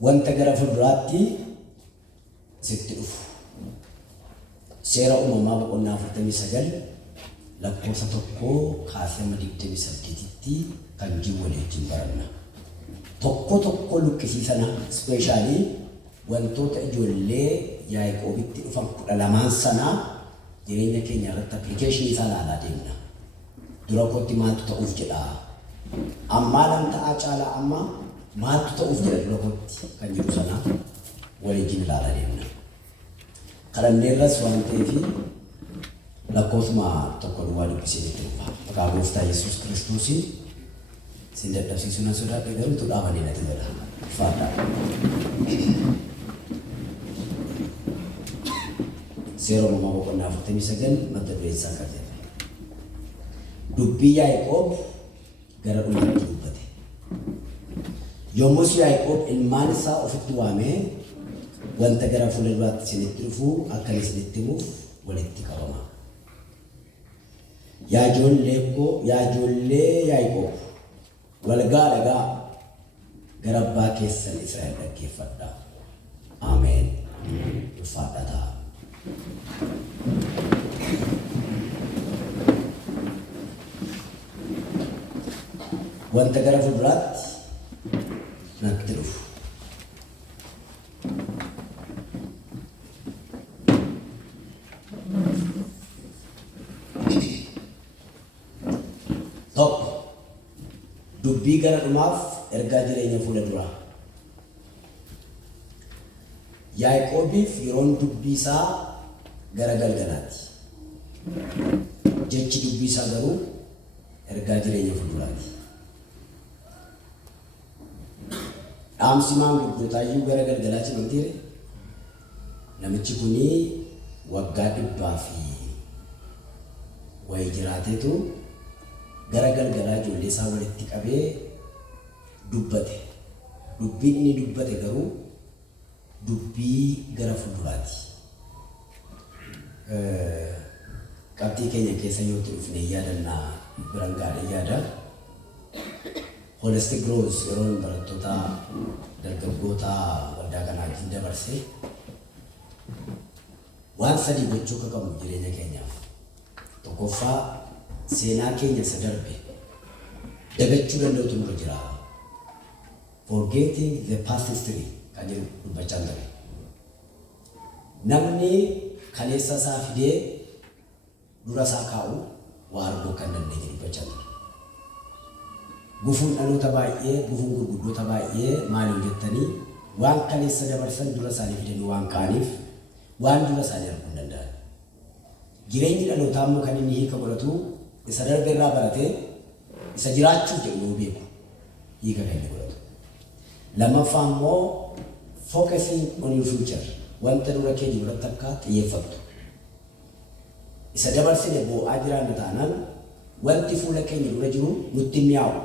wanta gara fuulduraatti sitti dhufu. Seera uumamaa boqonnaa 49 lakkoofsa 1 kaasee 28tti kan jiru waliin baranna. Tokko lukkisiisana ispeeshaalii wantoota ijoollee Yaaqoobitti dhufan 12 sana jireenya keenya irratti appilikeeshinii isaa ilaalaa deemna. Dura kootti maaltu ta'uuf jedha. Ammaa nam ta'aa caalaa amma maaltu ta'uuf jedha dura kootti kan jiru sana waliin ilaalaa deemna. Karanneerras waan ta'eef lakkoofsuma tokko duwwaa dubbisee dhufa. Maqaa Gooftaa Yesuus Kiristoosiin sin dadhabsiisuu nan sodaadhe garuu tudhaabanii natti godha. Faadhaa. Seera uumamaa boqonnaa 49 mata dureen isaa kan jedhame. Dubbii Yaaqoob gara dhumaatti dubbate. Yommus Yaaqoob ilmaan isaa ofitti waamee wanta gara fuula duraatti isinitti dhufu akka isinitti himuuf walitti qabama. Yaa ijoollee Yaaqoob walgaa dhagaa gara abbaa keessan Israa'el dhaggeeffadhaa. Ameen. Ulfaadhataa. Wanta gara fuulduraatti natti dhufu. Tokko dubbii gara dhumaaf ergaa jireenya fuula duraa. Yaaqoobiif yeroon dubbii isaa gara galgalaati. Jechi dubbii isaa garuu ergaa jireenya fuulduraati. Dhaamsi maanguddootayyuu gara galgalaatti wantiire namichi kuni waggaa 100 fi wayii jiraateetu gara galgalaa ijoollee isaa walitti qabee dubbate. Dubbiin inni dubbate garuu dubbii gara fuulduraati. Qabxii keenya keessa yoo dhufne yaadannaa biraan gaadhee yaada. Holistic growth yeroo barattoota dargaggoota waldaa kanaa wajjin dabarsee waan sadii gochuu akka qabnu jireenya keenyaaf. Tokkoffaa seenaa keenya isa darbe dagachuu danda'utu nurra jira. Forgetting the past history kan jedhu dubbachaa ture. Namni kaleessa isaa fidee dura isaa kaa'u waa arguu kan dandeenye dubbachaa ture. Gufuun dhaloota baay'ee, gufuun gurguddoota baay'ee maaliif jettanii waan kaleessa dabarsan dura isaanii fidanii waan kaaniif waan dura isaanii arguu hin danda'an. Jireenyi dhalootaa immoo kan inni hiika godhatu isa darbe irraa baratee isa jiraachuuf jedhu yoo beeku hiika kan inni godhatu. Lammaffaa immoo focusing on your future wanta dura keenya irratti akka xiyyeeffattu. Isa dabarsine boo'aa jiraanna taanaan wanti fuula keenya dura jiru nutti mi'aawu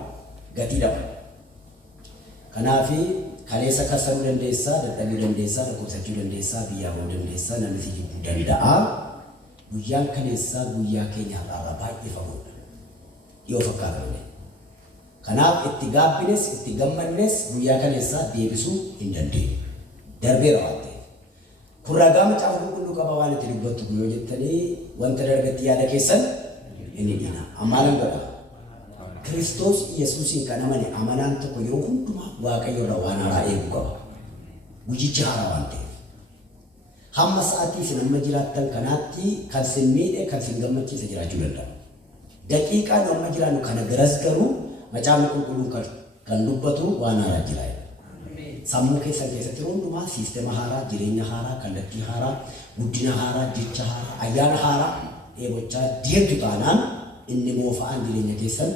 gatii dhaba. Kanaafi kaleessa kassaruu dandeessaa, dadhabuu dandeessaa, dhukkubsachuu dandeessaa, biyyaa ba'uu dandeessaa, namni si jibbuu danda'a. Guyyaan kaleessaa guyyaa keenya har'aarraa baay'ee fagoodha. Dhiyoo fakkaata. Kanaaf itti gaabbines itti gammannes guyyaa kaleessaa deebisuu hin dandeenyu. Darbeera waan ta'eef. Kun ragaa macaafa qulqulluu qaba waan itti dubbattu yoo jettanii wanta darbetti yaada keessan inni dhiina. Ammaan godha. Kiristoos Yesuusiin kan amane amanaan tokko yeroo hundumaa Waaqayyo irraa waan haaraa eeguu qaba. Guyyichi haaraa waan ta'eef. Hamma sa'aatii isin amma jiraattan kanaatti kan sin miidhe kan sin gammachiise jiraachuu danda'a. Daqiiqaan amma jiraannu kana garas garuu macaafni qulqulluun kan dubbatu waan haaraa jira. Sammuu keessatti hundumaa siistema haaraa, jireenya haaraa, kallattii haaraa, guddina haaraa, jecha haaraa, ayyaana haaraa dheebochaa deemtu taanaan inni moofa'aan jireenya keessan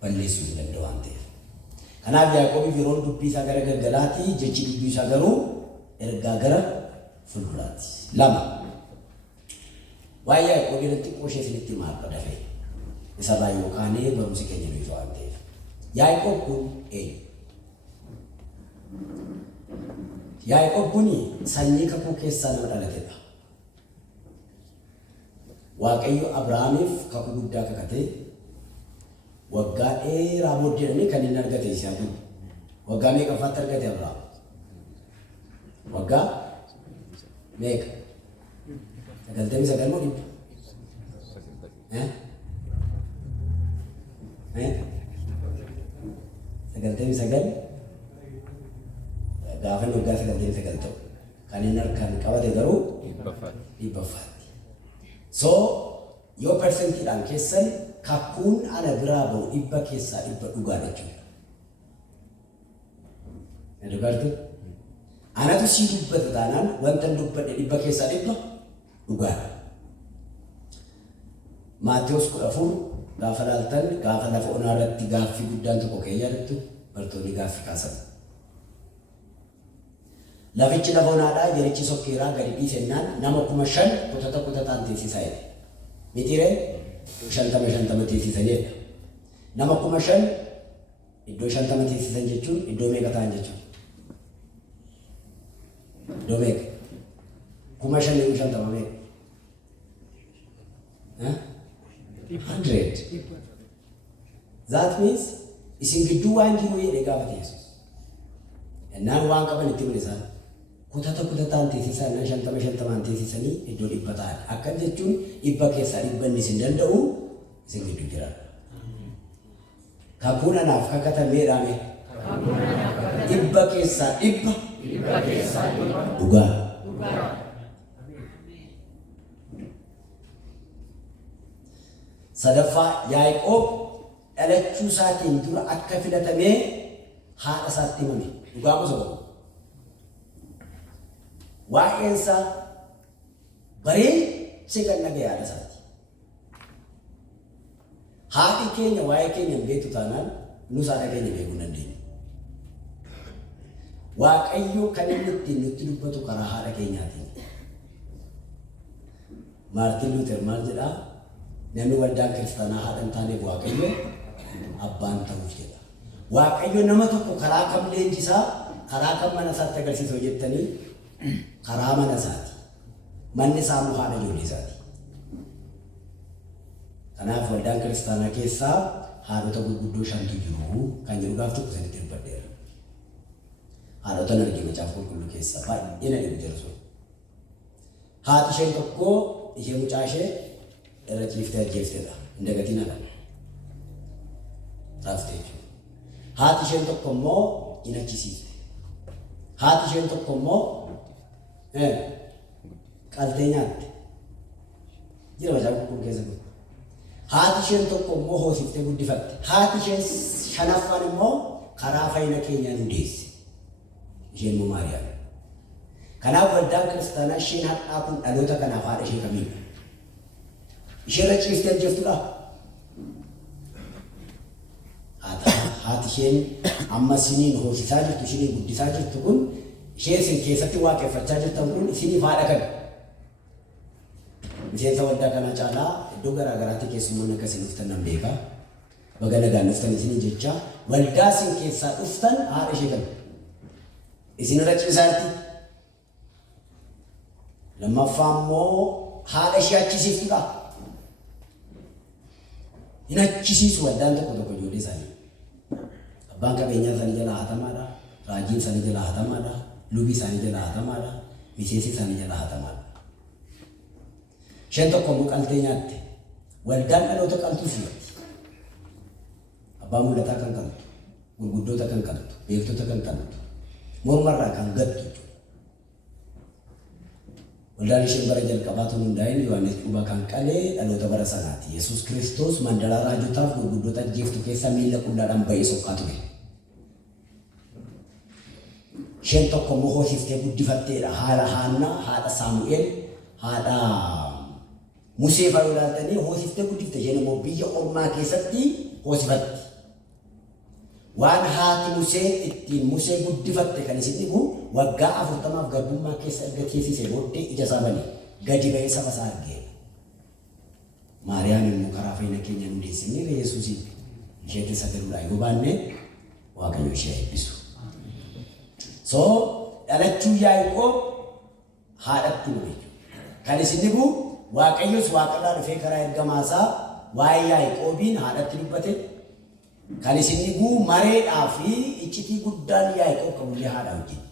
balleessuu hin danda'u waan ta'eef. Kanaaf Yaaqoobiif yeroon dubbii isaa gara galgalaati, jechi dubbii isaa garuu ergaa gara fuulduraati. Lama. Waa'ee Yaaqoobii irratti qoshee isinitti maal dafee isarraa yookaan barumsi keenya nuyi waan ta'eef. Yaaqoob kun eenyu? Yaaqoob kun sanyii kakuu keessaa nama dhalatedha. Waaqayyo Abrahaamiif kakuu guddaa kakatee waggaa dheeraa booddee kan inni argate isaa kun waggaa meeqaffaatti argate Abrahaam? waggaa meeqa? 99 moo 99 gaafa waggaa 99 ta'u kan inni harkaan qabate garuu 100. So yoo persentiidhaan keessan kakkuun ana biraa ba'u 100 keessaa 100 dhugaa jechuudha. Dhugaartu anatu sii dubbata taanaan wanta dubbadhe 100 keessaa 100 dhugaadha. Maatiyos 14 gaafa laaltan gaafa lafa onaa irratti gaaffii guddaan tokko ka'ee yaadatu bartoonni gaaffii kaasan. Lafichi lafa onaadhaa jerichi sokkeeraa gadi dhiisennaan nama 5,000 kutataan teessisaa jedhe. Mitiree 50 teessisanidha. Nama 5,000 iddoo 50 teessisan jechuun iddoo meeqa ta'an jechuudha? Iddoo meeqa? 5,000 meeqa? 100. That means isin gidduu waan jiru jedhe gaafa teessus. Ennaan waan qaban itti mul'isan. Kutataan teessisan 50 teessisanii iddoo 100 ta'an. Akkan jechuun 100 keessaa 100 inni isin danda'u isin gidduu jira. Kakkuun anaaf kakatameedhaame. 100 keessaa 100 dhugaa. Sadaffaa Yaaqoob dhalachuu isaatiin dura akka filatamee haadha isaatti himame. Dhugaa gosa waa'eensaa bareechee kan dhagaye haadha isaati. Haadhi keenya waa'ee keenya hin beektu taanaan nus haadha keenya beekuu hin dandeenyu. Waaqayyo kan inni ittiin nutti dubbatu karaa haadha keenyaatiin. Maartin Luuter maal jedhaa? Namni waldaa kiristaanaa haadha hin taaneef Waaqayyo abbaan ta'uuf jedha. Waaqayyo nama tokko karaa kam leenjisaa, karaa kam mana isaatti agarsiisuu jettanii karaa mana isaati. Manni isaa immoo haadha ijoollee isaati. Kanaaf waldaan kiristaanaa keessaa haadhota gurguddoo 5 jiru kan jedhu gaaf tokko sanitti dubbadheera. Haadhota argee macaafa qulqulluu keessaa baay'ee na dhibu jiru sun. Haati isheen tokko ishee mucaa ishee irra ciiftee ajjeeftedha. Hin dagatiin haadha. Raaftee jechuudha. Haati isheen tokko immoo hin achisiifte. Haati isheen tokko immoo qaltee nyaatte. Jira macaafa qulqulluu keessa jiru. Haati isheen tokko immoo hoosiftee guddifatte. Haati isheen 5ffaan immoo karaa fayyina keenyaan hundeesse. Isheen immoo Maariyaam. Kanaaf waldaan kiristaanaa isheen har'aa kun dhaloota kanaaf haadha ishee kamiidha? Ishee irra ciiftee ajjeeftudha. Haati isheen amma isiniin hoosisaa jirtu, isiniin guddisaa jirtu kun ishee isin keessatti waaqeffachaa jirtan kun isiniif haadha kan. Miseensa waldaa kanaa caalaa iddoo garaa garaatti keessummoonni akka isin dhuftan nan beeka. Baga nagaan dhuftan isiniin jecha waldaa isin keessaa dhuftan haadha ishee kan. Isin irra ciisaa jirti. Lammaffaa immoo haadha ishee achisiiftudha. Hin achisiisu waldaan tokko ijoollee isaanii. Abbaan qabeenyaa isaanii jala hatamaadha. Raajiin isaanii jala hatamaadha. Lubii isaanii jala hatamaadha. Miseensi isaanii jala hatamaadha. Isheen tokko immoo qaltee nyaatte. Waldaan dhaloota qaltuu filatti. Abbaa mul'ataa kan qabdu, gurguddoota kan qabdu, beektota kan qabdu, mormarraa kan gattu. Waldaan isheen bara jalqabaa tun hundaa'een Yohaannis Cuuphaa kan qalee dhaloota bara sanaati. Yesuus Kiristoos mandaraa raajotaaf gurguddoota ajjeeftu keessa miila qullaadhaan ba'ee sokkaa ture. Isheen tokko immoo hoosiftee guddifatteedha. Haadha Haannaa, haadha Saamu'eel, haadha Musee fa'aa ilaaltanii hoosiftee guddifte. Isheen immoo biyya ormaa keessatti hoosifatti. Waan haati Museen ittiin Musee guddifatte kan isin dhibu waggaa 40 garbummaa keessa erga teessisee booddee ija isaa bane gadi ba'ee saba isaa argee. Maariyaam immoo karaa fayyina keenya hundeessine Yesuusiin isheetti sagaluudhaan yoo baanne Waaqayyo ishee eebbisu. So dhalachuu Yaaqoob haadhatti hime jechuudha. Kan isin dhibu Waaqayyos waaqarraa dhufee karaa ergamaasaa waa'ee Yaaqoobiin haadhatti dubbate. Kan isin dhibu mareedhaa fi iccitii guddaan Yaaqoob qabullee haadha wajjin.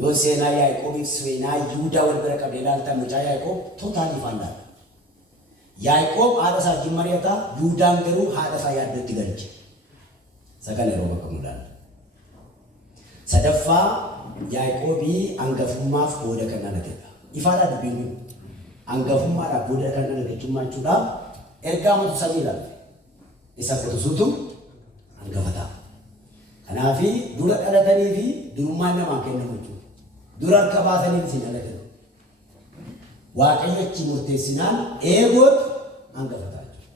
yoo seenaa Yaaqoobiif seenaa Yihuudaa wal bira qabdee ilaaltan mucaa Yaaqoob totaalii faallaa. Yaaqoob haadha isaa wajjin mari'ata, Yihuudaan garuu haadha isaa yaaddootti galche. Sagalee yeroo bakka mul'ata. Sadaffaa Yaaqoobii hangafummaaf booda kan dhalatedha. Ifaadhaa dubbiin hangafummaadhaaf booda kan dhalate jechuudha. Ergaa mutu samii ilaala. Isa qotusuutu hangafa ta'a. Kanaaf dura dhalatanii fi durummaan namaa kennamu jechuudha. Dura harka baasanii fi dhalatan. Waaqayyo achi murteessinaan eegoot hangafa ta'a jechuudha.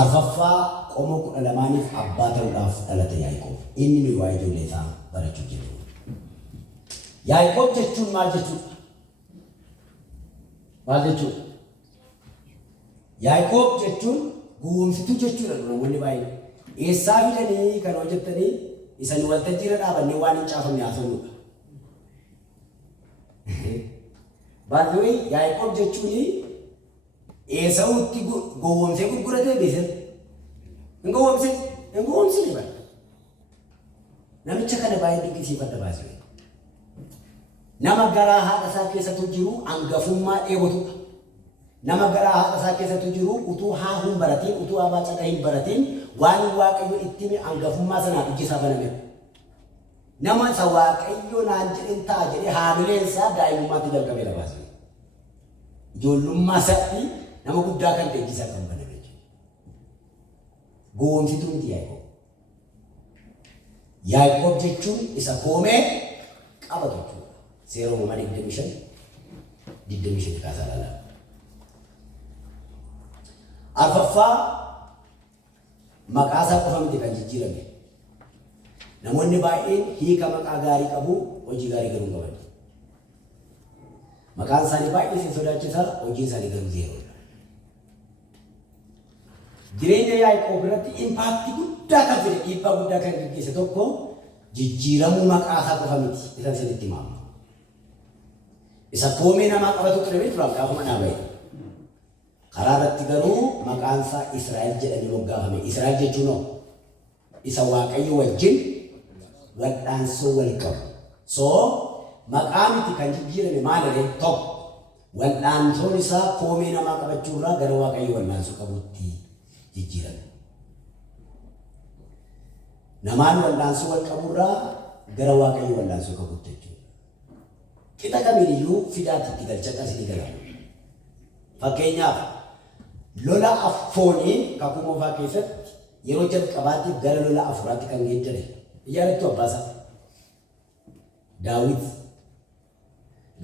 Arfaffaa qomoo 12 abbaa ta'uudhaaf dhalate Yaaqoob. Inni nuyi waa'ee ijoollee isaa barachuu jedhu. Yaaqoob jechuun maal jechuudha? Maal jechuudha? Yaaqoob jechuun gowwoomsituu jechuudha namoonni baay'een. Eessaa fidanii kan hojjettanii isanii waltajjiirra dhaabannee waan hin caafamne haasa'uudha. Baay'ee Yaaqoob jechuun Esaawutti gowwoomsee gurguratee beeksisa. Hin gowwoomsine bara. Namicha kana baay'ee dinqisiifadha baasee. Nama garaa haadha isaa keessatti jiru hangafummaa dheebotudha. Nama garaa haadha isaa keessatti jiru utuu haa hin baratiin, utuu abaa cadha hin baratiin waan Waaqayyo itti hime hangafummaa sanaa ijjisaa baname. Nama isa Waaqayyo naan jedhin ta'a jedhee haamileen isaa daa'imummaatti jalqabeera baasee. Ijoollummaa isaatti nama guddaa kan ta'e ijjisaa kan baname jechuudha. Gowwoomsituu miti Yaaqoob. Yaaqoob jechuun isa koomee qabatu jechuudha. Seera uumamaa 25 kaasaa ilaalaa. Arfaffaa maqaa isaa qofa miti kan jijjiirame. Namoonni baay'een hiika maqaa gaarii qabu, hojii gaarii garuu hin qaban. Maqaan isaanii baay'ee isin sodaachisa, hojiin isaanii garuu zeeroodha. Jireenya Yaaqoob irratti impaaktii guddaa kan fide, dhiibbaa guddaa kan gaggeesse tokko jijjiiramuu maqaa isaa qofa miti isan sinitti himamu. Isa koomee namaa qabatu ture turaan gaafama dhaaba'e. Karaa irratti garuu maqaan isaa Israa'el jedhamee moggaafame. Israa'el jechuun isa Waaqayyo wajjin wal'aansoo wal qabu. Maqaa miti kan jijjiirame maalidha? Tokko wal'aansoon isaa koomee namaa qabachuurraa gara Waaqayyo wal'aansoo qabutti jijjiirame. Namaan wal'aansoo wal qaburraa gara Waaqayyo wal'aansoo qabutti jechuudha. Qixa kamiiniyyuu fidaatti itti galcha qasii galamu. Fakkeenyaaf lola affoonii kakuu moofaa keessatti yeroo jalqabaatiif gara lola afuraatti kan geeddare iyyaarrattu abbaasaa Daawit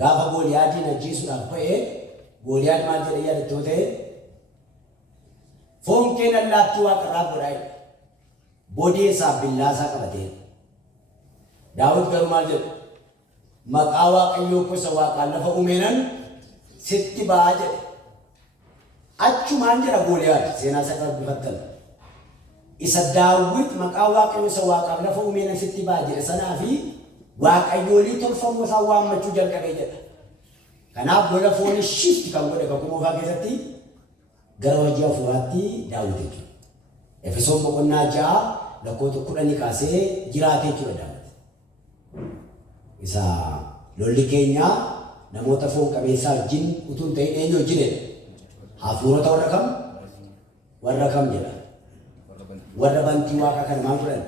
gaafa Gooliyaadiin ajjeesuudhaaf ba'ee Gooliyaad maal jedhe iyyaarrattu yoo ta'e foon kee allaattii waaqarraa godhaa bodee isaa billaasaa qabatee Daawit garuu maal jedhe maqaa Waaqayyoo gosa waaqaan lafa uumeenan sitti ba'aa jedhe. Achumaan jira Gooliyaad seenaa isaa qabbifattan. Isa Daawit maqaa Waaqayyo isa waaqaan lafa uumeenan sitti ba'aa jedhe sanaa fi Waaqayyoolii tolfamoo isaa waammachuu jalqabee jedha. Kanaaf lola foonii shifti kan godhe kakuu moofaa keessatti gara hojii hafuuraatti Daawit jechuudha. Efesoon boqonnaa 6 lakkoofsa 10 kaasee jiraatee jechuudha Daawit. Isa lolli keenya namoota foon qabeessaa wajjin utuu hin ta'in eenyu wajjin hafuurota warra kam jedha. Warra bantii waaqa kan maal godhan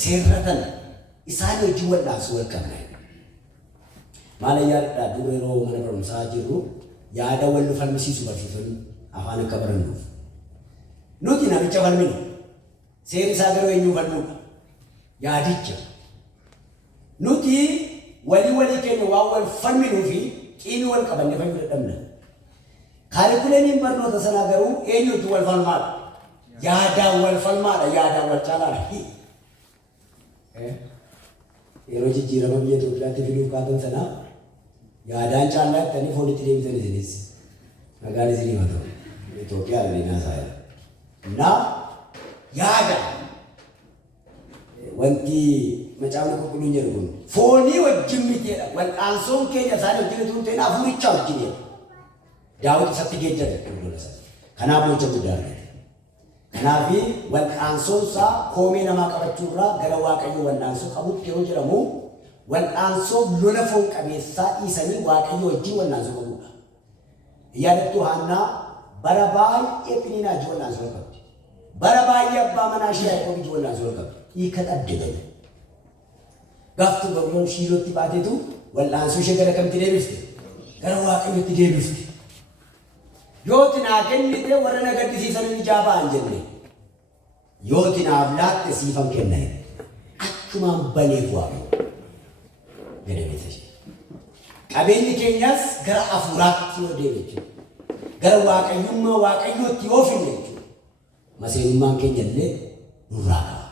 seerratan isaan wajjin wal'aansoo wal qabna. Maal yaadadhaa dura yeroo mana barumsaa jirru yaada wal nu falmisiisu barsiisonni afaan akka barannuuf. Nuti namicha falminu seerri isaa garuu eenyuu falmuudha yaadicha. Nuti walii keenya waan wal falminuu fi qiimii wal qabanne fayyuu dadhabna. Kaarikuleemiin barnoota sanaa garuu eenyuutu wal falmaadha? Yaadaan wal falmaadha, yaadaan wal caalaadha. Yeroo jijjiirama biyya Itoophiyaatti fiduuf kaatan sanaa yaadaan caalaa ittanii foonitti deebisan isinis. Nagaan isinii haa ta'u. Itoophiyaa addunyaa isaa jedha. Naa yaada wanti macaafni qulqulluun jedhu kun foonii wajjin mitiidha. Wal'aansoon keenya isaan wajjin utuu hin ta'in hafuurichaa wajjin. Daawit isatti geejjate lola sana. Kanaaf bocha guddaa argate. Kanaaf wal'aansoon isaa koomee namaa qabachuurraa gara waaqayyoo wal'aansoo qabutti yeroo jedhamu wal'aansoo lola foon qabeessaa dhiisanii waaqayyoo wajjin wal'aansoo qabuudha. Yaadattu Haannaa bara baay'ee Peniinaa ijji wal'aansoo qabdi. Bara baay'ee abbaa manaa ishee Yaaqoob ijji wal'aansoo qabdi. Hiika adda galu. Gaaftu Gabroon Shiilootti baateetu wal'aansoo ishee gara kamitti deebifte? Gara waaqayyootti deebifte. Yooti naa kennite warra na gaddisiisan ijaa ba'an jenne. Yooti naaf laatte siifan kenna. Akkumaan baleef waaqayyo. Gadameessa ishee. Qabeenyi keenyas gara hafuuraatti yoo deeme jechuudha. Gara waaqayyummaa waaqayyootti yoo finne jechuudha. Maseenummaan keenya illee nurraa qaba.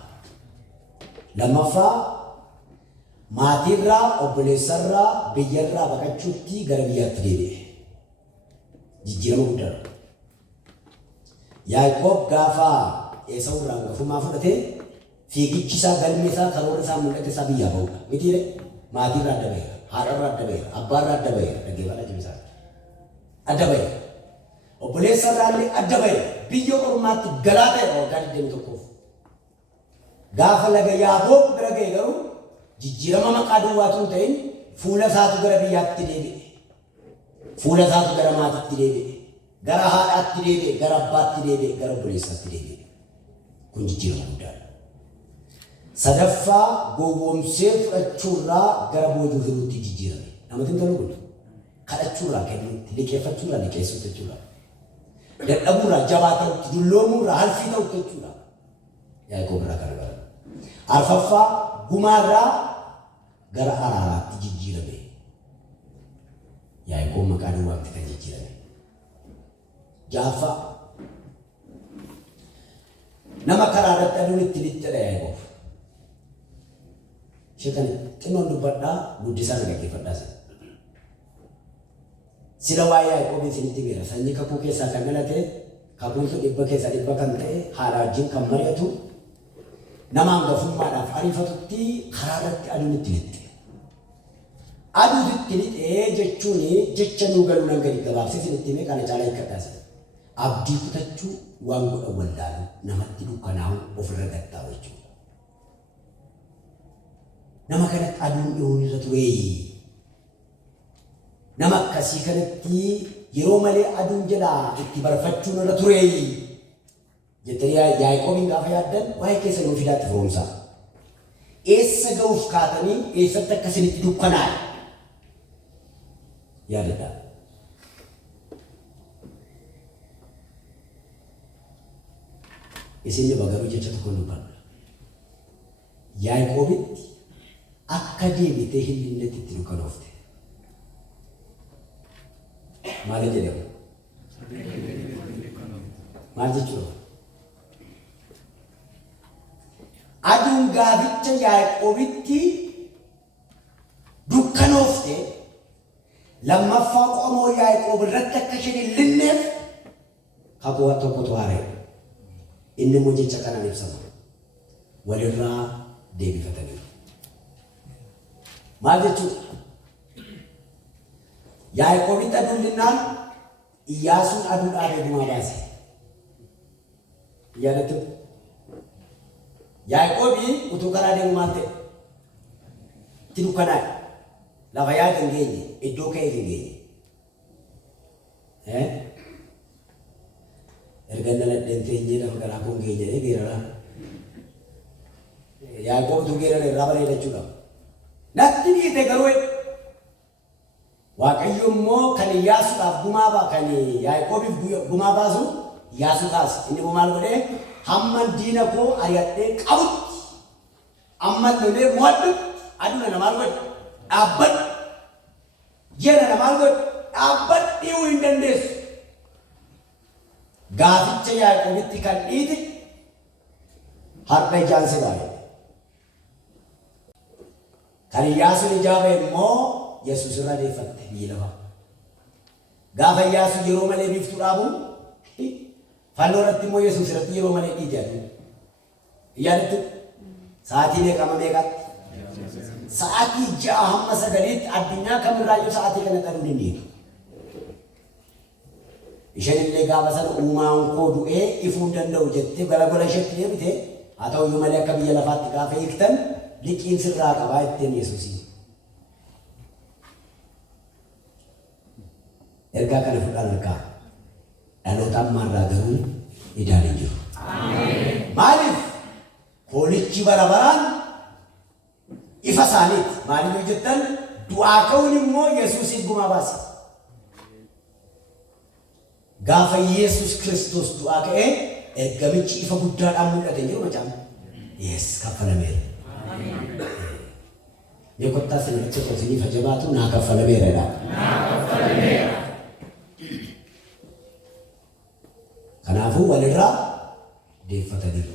Lammaffaa maatirraa, obboleessarraa, biyyarraa baqachuutti gara biyyaatti deebi'e. Jijjiirama guddaadha. Yaaqoob gaafa Esaawuu irraa hangafummaa fudhatee fiigichi isaa, galmi isaa, karoora isaa, mul'ata isaa biyyaa ba'uudha. Mitiire maatirraa adda ba'eera, haadharraa adda ba'eera, abbaarraa adda ba'eera, dhaggeeffadhaa jibisaa adda ba'eera. Obboleessarraa illee adda ba'eera. Biyya ormaatti galaa ta'e waggaa 21. Gaafa laga Yaabooq bira ga'e garuu jijjiirama maqaa duwwaatu hin ta'in fuula isaatu gara biyyaatti deebi'e. Fuula isaatu gara maatiitti deebi'e. Gara haadhaatti deebi'e, gara abbaatti deebi'e, gara obboleessaatti deebi'e. Kun jijjiirama guddaadha. Sadaffaa gowwoomsee fudhachuurraa gara boojuu fiduutti jijjiirame. Namatti hin tolu kun kadhachuurraa kennuutti, liqeeffachuurraa liqeessuutti jechuudha. Dadhabuurraa jabaa ta'utti, dulloomuurraa halfii ta'utti jechuudha. Yaaqoob irraa kana bara. Arfaffaa gumaarraa gara araaraatti jijjiirame. Yaaqoob maqaa duwwaatti kan jijjiirame. Jaaffaa nama karaa irratti aduun itti lixxedha Yaaqoob. Ishee kan xinnoon dubbadhaa guddisaa na dhaggeeffadhaas. Sila waa'ee Yaaqoob isinitti beera. Sanyii kakuu keessaa kan dhalate, kakuun sun 100 keessaa 100 kan ta'e, haadha wajjin kan mari'atu, nama hangafummaadhaaf ariifatutti karaa irratti aduun itti lixxe. Aduun itti lixee jechuun jecha nuu galuu nan gadi gabaabsee isinitti himee kana caalaa hiikkadhaas. Abdii kutachuu, waan godhan wallaalu, namatti dukkanaa'u, ofirra gattaa'u jechuudha. Nama kanatti aduun dhi'uun irra turee. Nama akkasii kanatti yeroo malee aduun jalaa itti barfachuun irra turee. Jettanii Yaaqoobiin gaafa yaaddan waa'ee keessa nuu fidaatti firoomsaa. Eessa ga'uuf kaatanii eessatti akkasinitti dukkanaa'e yaadadhaa. Isin bagaruu jecha tokko dubbanna. Yaaqoobitti akka deebitee hin dinnetti itti dukkanoofte. Maal jedhamu? Maal jechuudha? Aduun gaaficha Yaaqoobitti dukkanoofte lammaffaa qomoo Yaaqoob irratti akka isheen hin linneef kakuu tokkotu haara'e. Inni immoo jecha kanaan ibsama. Walirraa deebifatanii. Maal jechuudha? Yaaqoobitti aduun linnaan Iyyaasuun aduu dhaabee gumaa baase. Yaadattu? Yaaqoobii utuu karaa deemu maal ta'e? Itti dukkanaa'e. Lafa yaada hin geenye, iddoo ka'eef hin geenye. Erga dhaladheen teenyee lafa garaa kun geenye geerara. Yaaqoob utuu geerara irraa bareeda jechuudha. Natti dhiite garuu Waaqayyo immoo kan Iyyaasuudhaaf gumaa kan Yaaqoobiif gumaa baasu Iyyaasuu taase. Inni immoo maal godhee hamma diina koo ari'adhee qabutti amma lolee mo'adhutti aduuna na maal godhe dhaabbadhu. Jeena na maal godhe dhaabbadhu dhi'uu hin dandeessu. Gaaficha Yaaqoobitti kan dhiite har'a ijaansi baay'ee. Kan Iyyaasuun ijaabe immoo Yesuus irraa deeffatte biyya lafaa. Gaafa Iyyaasuun yeroo malee biiftuu dhaabu fannoo irratti immoo Yesuus irratti yeroo malee dhiite aduun. Yaadattu sa'aatii meeqama meeqatti? Sa'aatii 6 hamma 9tti addunyaa kamirraayyuu sa'aatii kanatti aduun hin dhiitu. isheen illee gaafa sana uumaan koo du'ee ifuu danda'u jettee galagala isheetti deebite haa ta'u iyyuu malee akka biyya lafaatti gaafa hiiktan liqiin sirraa qabaa ittiin Yesuusiin. Ergaa kana fudhan harkaa dhaloota ammaarraa garuu idaan hin jiru. Maaliif? Hoolichi bara baraan ifa isaaniiti. Maaliif yoo jettan du'aa ka'uun immoo Yesuusiif gumaa baase. Gaafa Yesuus Kiristoos du'aa ka'ee ergamichi ifa guddaadhaan mul'ate jiru macaan. Yes, kaffalameera. Mee kottaa sinirratti qotinii fajabaatu naa kaffalameera. Kanaafuu walirraa deeffataniiru.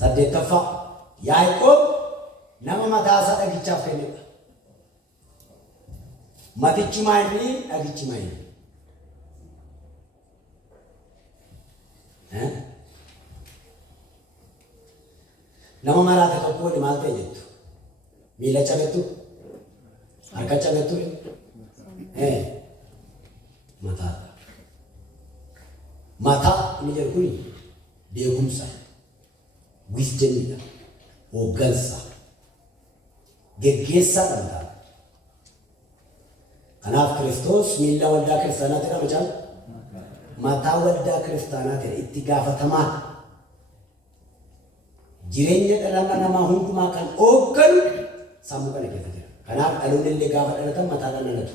Saddeettaffaa Yaaqoob nama mataa isaa dhagichaaf kennedha. Matichi maayini dhagichi maayini. Nama maraate tokko maal ta'e jettu? Miila cabettu? Harka cabettu? Mataa. Mataa ini jedhu kuni beekumsa, wisdomidha, hooggansa, geggeessaa danda'a. Kanaaf Kiristoos miila waldaa kiristaanaatti nama caala. Mataa waldaa kiristaanaatti itti gaafatamaa. Jireenya dhala namaa hundumaa kan hoogganu sammuu kana keessa jira. Kanaaf dhaloonni illee gaafa dhalatan mataadhaan dhalatu.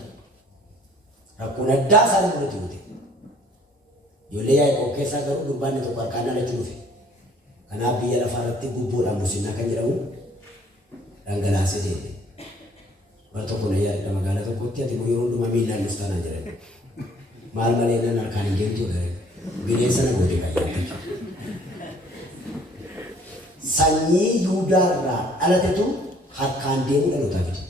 Rakkoon addaa isaanii mul'atu miti. Ijoollee Yaaqoob keessaa garuu durbaanni tokko harkaan dhalachuu dhufe. Kanaaf biyya lafaarratti gubboodhaan musinnaa kan jedhamu dhangalaasee deeme. Bara tokko na yaadda magaalaa tokkotti ati yeroo hundumaa miilaan dhuftanaa jedhan. Maal malee nan harkaan hin deemtu garee bineensa na gootee fayyadamte. Sanyii Yihuudaarraa dhalatetu harkaan deemuu dhalootaa fide.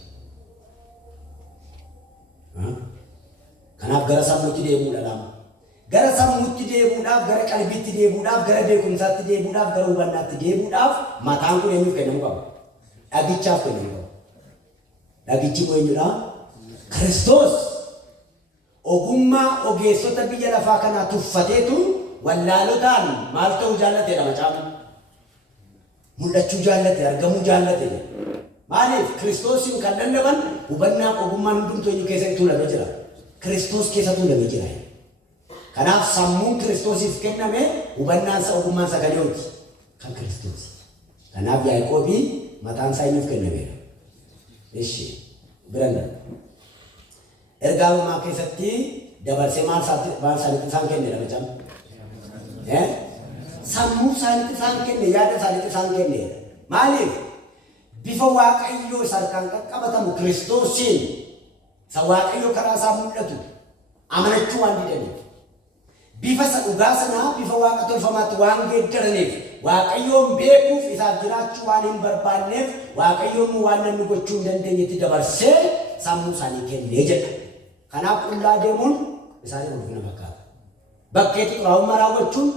Kanaaf gara sammuutti deemuudha lama. Gara sammuutti deemuudhaaf, gara qalbiitti deemuudhaaf, gara beekumsaatti deemuudhaaf, gara hubannaatti deemuudhaaf mataan kun eenyuuf kennamuu qaba? Dhagichaaf kennamuu qaba. Dhagichi kun eenyudha? Kiristoos ogummaa ogeessota biyya lafaa kanaa tuffateetu wallaalotaan maal ta'uu jaallateedha macaafa. Mul'achuu jaallate, argamuu jaallate. Maaliif? Kiristoosiin kan dandaman hubannaa ogummaan hundumtuu eenyu keessa tuulamee jira. Kiristoos keessa tuulamee jira. Kanaaf sammuun Kiristoosiif kenname hubannaan isaa ogummaan isaa kan yooti kan Kiristoos. Kanaaf Yaaqoobii mataan isaa eenyuuf kennameera. Eshi biranda. Ergaa uumaa keessatti dabarsee maal isaanitti isaan kennedha macam. Sammuu isaanitti isaan kenne, yaada isaanitti isaan kenne. Maaliif? Bifa Waaqayyoo isa harkaan qaqqabatamu Kiristoosiin isa Waaqayyoo karaa isaa mul'atu amanachuu waan didaniif. Bifa isa dhugaa sanaa bifa Waaqa tolfamaatti waan geeddaraniif Waaqayyoon beekuuf isaaf jiraachuu waan hin barbaanneef Waaqayyoon waan namni gochuu hin dandeenyetti dabarsee sammuu isaanii kennee jedha. Kanaaf qullaa deemuun isaanii ulfina fakkaata. Bakkeetti xuraa'ummaa raawwachuun,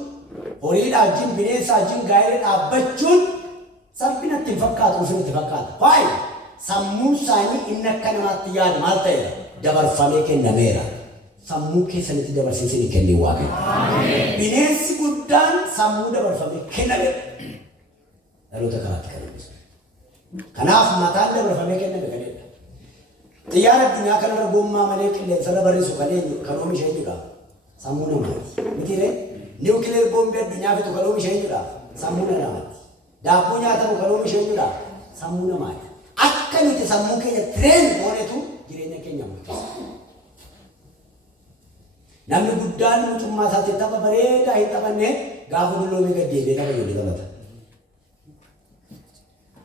horiidhaa wajjin, bineensaa wajjin gaa'ela dhaabbachuun salphinatti hin fakkaatu, ulfinatti fakkaata. Waa'ee sammuu isaanii inni akka namaatti yaadu maal ta'eera? Dabarfamee kennameera. Sammuu keessanitti dabarsiisanii kennee Waaqayyo. Bineensi guddaan sammuu dabarfamee kennameera. Dhaloota kanaatti kennameera. Kanaaf mataan dabarfamee kenname kanadha. Xiyyaara addunyaa kanarra gommaa malee qilleensarra barrisu kan oomisha eenyudha? Sammuu namaati. Mitiiree niwukileer boombii addunyaa fitu kan oomisha eenyudha? Sammuu namaati. Daabboo nyaatamu kan oomisha eenyudha? Sammuu namaati. Akka nuti sammuu keenya tireen goonetu jireenya keenya murteessa. Namni guddaan mucummaa isaatti tapha bareedaa hin taphanne gaafa dulloomee gad deebi'ee tapha ijoollee taphata.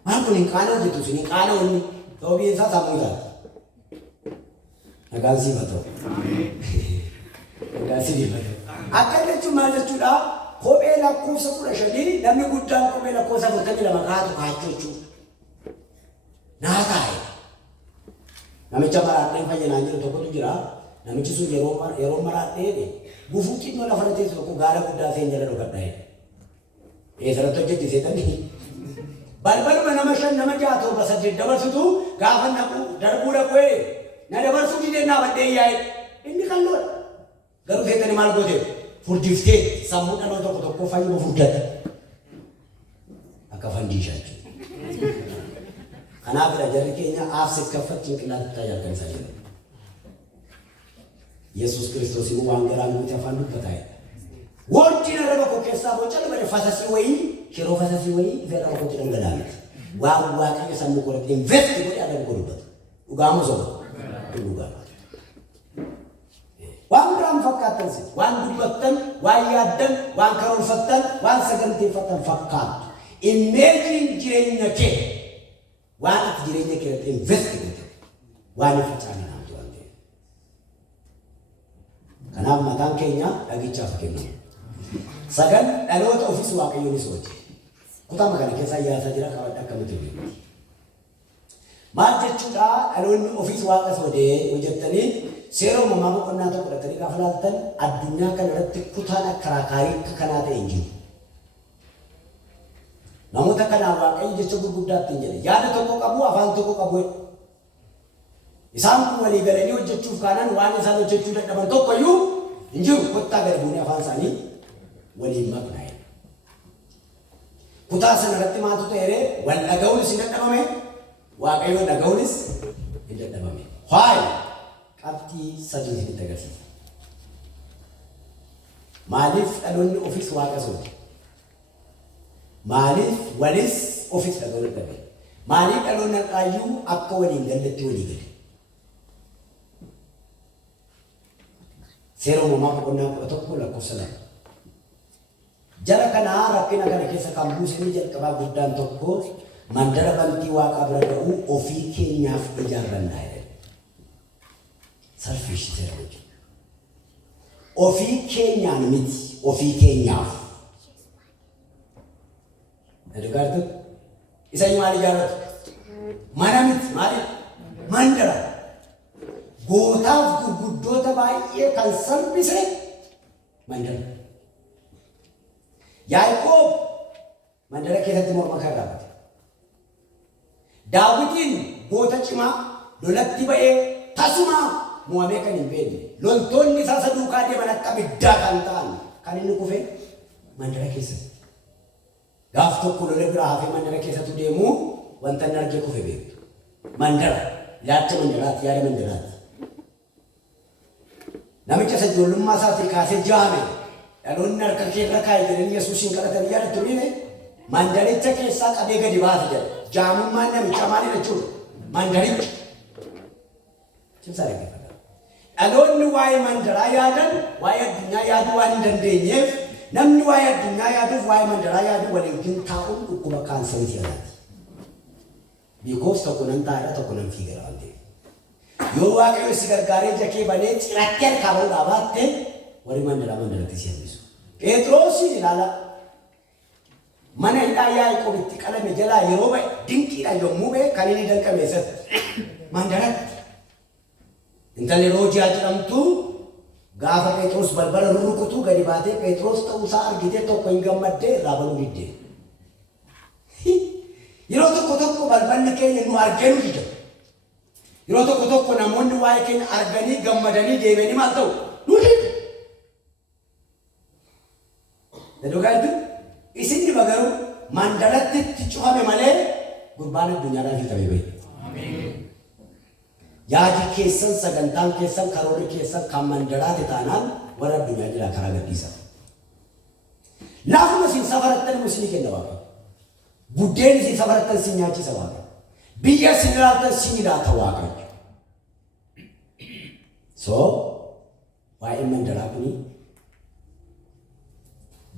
Maal kun hin qaana hojjetu sun hin qaana wanni sababiin isaa sammuu isaati. Nagaan siif haa ta'u. Nagaan siif haa ta'u. Akka jechuun maal jechuudha? Kophee lakkoofsa 15 namni guddaan kophee lakkoofsa 42 kaatu kaachuu jechuudha. Naa taa'e. Namicha maraadheen fayyadaan jiru tokkotu jira. Namichi sun yeroo maraadhee gufuu xinnoo lafa irratti tokko gaara guddaa seen jala dhokadhaa. Eessarratti hojjetti seetanii. Balbaluma nama 5 nama 6 7 8 dabarsitu gaafa naqu darbuu dhaqee na dabarsuu didee naa baddee yaa'e inni kalloodha. Garuu feetanii maal goote furdiftee sammuu dhaloo tokko tokko fayyuma furdate akka fandiishaa jechuudha. Kanaafidha jarri keenya aafsee kaffachuun qinaaxatti tajaajila isaa jiru. Yesus Kiristoos immoo waan garaa nuti afaan dubbataa. Wanti narra bakka keessaa boca dhabame fasasii wayii yeroo fasasii wayii fedha tokkotti dhangala'ame. Waan waaqayyo sammuu godhate investi godhee adam godhubatu. Dhugaama soba. Dhugaama. Waan biraan fakkaatan si waan dubbattan waan yaaddan waan karoorfattan waan saganteeffatan fakkaatu. Immeejiin jireenya kee waan ati jireenya kee irratti investi godhe waan facaanin hamtu waan ta'eef. Kanaaf mataan keenya dhagichaaf kennamu. Sagan dhaloota ofis waaqayyoon isa hojii. Kutama kana keessaa yaasaa jira qabadha akkamitti beeku. Maal jechuudha dhaloonni ofis waaqa soodee hojjettanii seera uumamaa boqonnaa tokko fudhatanii gaafa laaltan addunyaa kana irratti kutaan akkaraakaarii akka kanaa ta'e hin jiru. Namoota kanaa waaqayyo jecha gurguddaatti hin jedhe yaada tokko qabu afaan tokko qabu. Isaan kun walii galanii hojjechuuf kaanaan waan isaan hojjechuu dadhaban tokkoyyuu hin jiru. Kottaa gadi buunee afaan isaanii waliin maqnaa'e. Kutaa sana irratti maaltu ta'e wal dhaga'uunis hin dadhabame waaqayyo dhaga'uunis hin dadhabame. Haay qabxii sadii isinitti agarsiisa. Maaliif dhaloonni ofis waaqa soode? Maaliif walis ofis dhaga'uu dadhabe? Maaliif dhaloonni har'aayyuu akka waliin galletti walii gale? Seera uumamaa boqonnaa 11 lakkoofsa 2. Jara kanaa rakkina kana keessa kan buusanii jalqabaa guddaan tokko mandara bantii waaqaa bira ga'uu ofii keenyaaf ijaarrannaa jedhe. Salphishitee hojii. Ofii keenyaan miti ofii keenyaaf. Edgaartu isa maal ijaarratu? Mana miti maali? Mandara. Gootaaf gurguddoota baay'ee kan salphise mandara. Yaaqoob mandara keessatti morma kan raawwate. Daawitiin goota cimaa lolatti ba'ee tasuma mo'amee kan hin beekne. Loltoonni isaa saduukaa deeman akka biddaa kan ta'an kan inni kufe mandara keessatti. Gaaf tokko lola biraa hafee mandara keessatti deemu wanta inni argee kufe beektu. Mandara ilaalcha mandaraati yaada mandaraati. Namicha isa ijoollummaa isaatii kaasee jaame. Dhaloonni harka keerra kaa'e jedhanii Yesuusin kadhatanii yaadatu dhiine mandaricha keessaa qabee gadi baase jedha. Jaamummaan namicha maali jechuudha? Mandaricha. Cimsaa dhaggeeffata. Dhaloonni waa'ee mandaraa yaadan waa'ee addunyaa yaaduu waan hin dandeenyeef namni waa'ee addunyaa yaaduuf waa'ee mandaraa yaaduu waliin taa'uun dhukkuba kaansarii siyasaati. Biikoos tokko nan taa'edha tokko nan fiigara waan ta'eef. Yoo waaqayyo si gargaaree jakee banee ciraatti harkaa bahuu baatte warri mandaratti si hambisu. Phexrosin ilaala. Mana hidhaa Yaaqoob itti qalame jalaa yeroo ba'e dinqiidhaan yommuu ba'e kan inni danqame eessatti mandaratti. Intalli Roojiyaa jedhamtu gaafa Phexros balbala rurrukutu gadi baatee Phexros ta'uusaa argitee tokko hin gammaddee irraa banuu diddee. Yeroo tokko tokko balballi keenya nu argee nu dida. Yeroo tokko tokko namoonni waa'ee keenya arganii gammadanii deebi'anii maal ta'u nu dida. Dhugaatu isin bagaru mandaratti cufame malee gurbaan addunyaadhaaf hin qabee bahe. Yaadi keessan sagantaan keessan karoorri keessan kan mandaraati taanaan warra addunyaa jira karaa gadhiisa. Laafuma isin safarattan isin kenna waaqa. Buddeen isin safarattan isin nyaachisa waaqa. Biyya isin ilaaltan isin ilaata waaqa. So waa'ee mandaraa kuni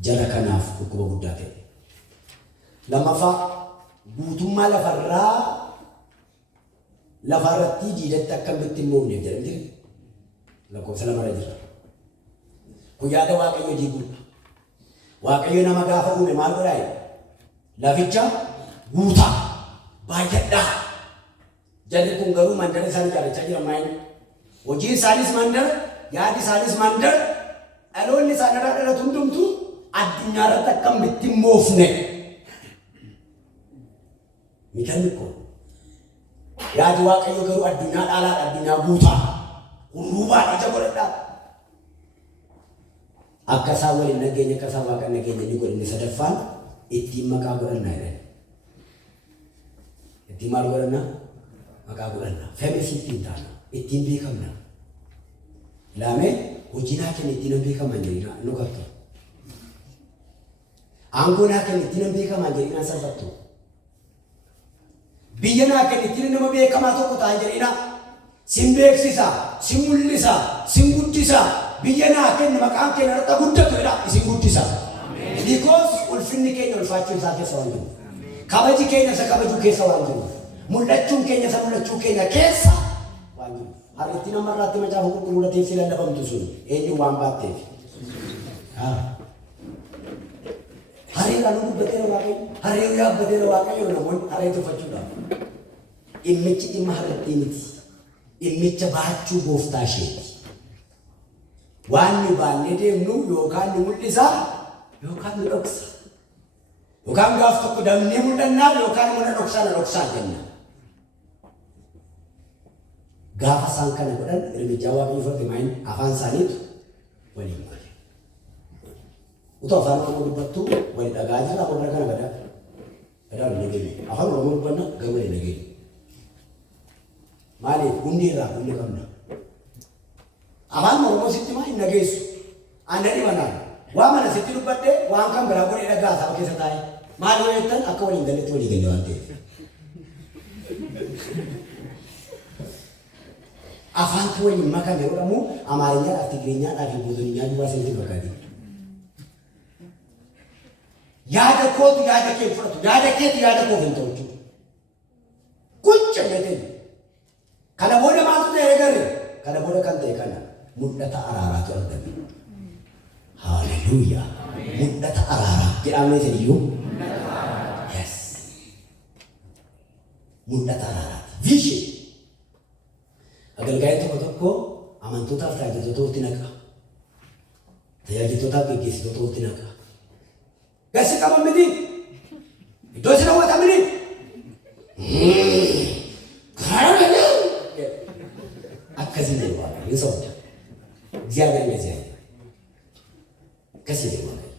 jara kanaaf dhukkuba guddaa ta'e. Lammaffaa guutummaa lafarratti diidatti akkamitti hin moofneef jedhamti. Lakkoofsa lamarra jira. Kun yaada waaqayyo diiguu. Waaqayyo nama gaafa uume maal godhaa? Laficha guutaa baay'adhaa. Jarri kun garuu mandara isaanii jaallachaa jira maayini. Hojii isaanis mandara, yaadi isaanis mandara, dhaloonni isaanirraa dhalatu hundumtuu addunyaa irratti akkamitti hin moofne. Miidhamni kun yaadi waaqayyo garuu addunyaa dhaalaadha, addunyaa guutaa, hurruubaa ija godhadhaa. akka isaa waliin nageenya akka isaa waaqa nageenya ni godhe. Inni sadaffaan ittiin maqaa godhannaa jedhan. Ittiin maal godhannaa? Maqaa godhannaa. Femis ittiin taana. Ittiin beekamna. Ilaamee hojii kenna ittiin beekaman jedhina nu qabdu. Aangoo kenna ittiin beekaman jedhina salphattu. Biyya kenna ittiin nama beekamaa tokko ta'an jedhina. Sin beeksisa, sin mul'isa, sin guddisa. Biyya kenna maqaan keenya irratti guddatu jedha isin guddisa. Because ulfinni keenya ulfaachuu isaa keessa waan jiru. Kabaji keenya isa kabajuu keessa waan jiru. Mul'achuun keenya isa mul'achuu keenya keessa waan jiru. Har'atti nama irratti macaafa qulqulluudhaatiif si lallabamtu sun eenyu waan baatteef. Hariiraan dubbateera waaqayyo. Hariiraan yaabbateera waaqayyo namoonni haree tuffachuudhaaf. Dhimmichi dhimma har'attii miti. Dhimmicha baachuu gooftaa isheeti. Waan nu baannee deemnu yookaan nu mul'isa yookaan nu dhoksa. Yookaan gaaf tokko damnee mul'annaa yookaan mana dhoksaa jenna. Gaafa isaan kana godhan ermichaa waaqayyo fudhate maayin afaan isaaniitu waliin gale. Utuu afaan Oromoo dubbattu wali dhagaa jira afaan kana badaa. Badaa nageenye. Afaan Oromoo dubbanna gammadee nageenye. Maaliif hundi irraa hundi qabna. Afaan Oromoo sitti maa hin nageessu. Aannan dhibanaan. Waa mana sitti dubbadhee waan kan biraa godhee dhagaa isaa keessa taa'e. Maal yoo jettan akka waliin galetti walii galle waan ta'eef. Afaan kee waliin makame jedhamu Amaariffaadhaaf Tigiriinyaadhaaf Boozoniyaa duwwaa sanitti fakkaate. Yaada kootu yaada kee fudhatu. Yaada keetu yaada koo hin ta'u. Kucha jedhee. Kana booda maaltu ta'e garee? Kana booda kan ta'e kana mul'ata araaraatu argame. Hallelujah. Mul'ata araaraa jedhamee saniyyuu. Yes. Mul'ata araaraati. Vision. Agalgaa'ee tokko amantootaaf tajaajiltoota naqa. Tajaajiltootaaf gaggeessitoota naqa. Gasi qaban miti. Iddoo isin hawwatan miti. Akkasii jedhu waaqayyo hin soorata. እግዚአብሔር እንደዚህ አይነት ከዚህ ነው ማለት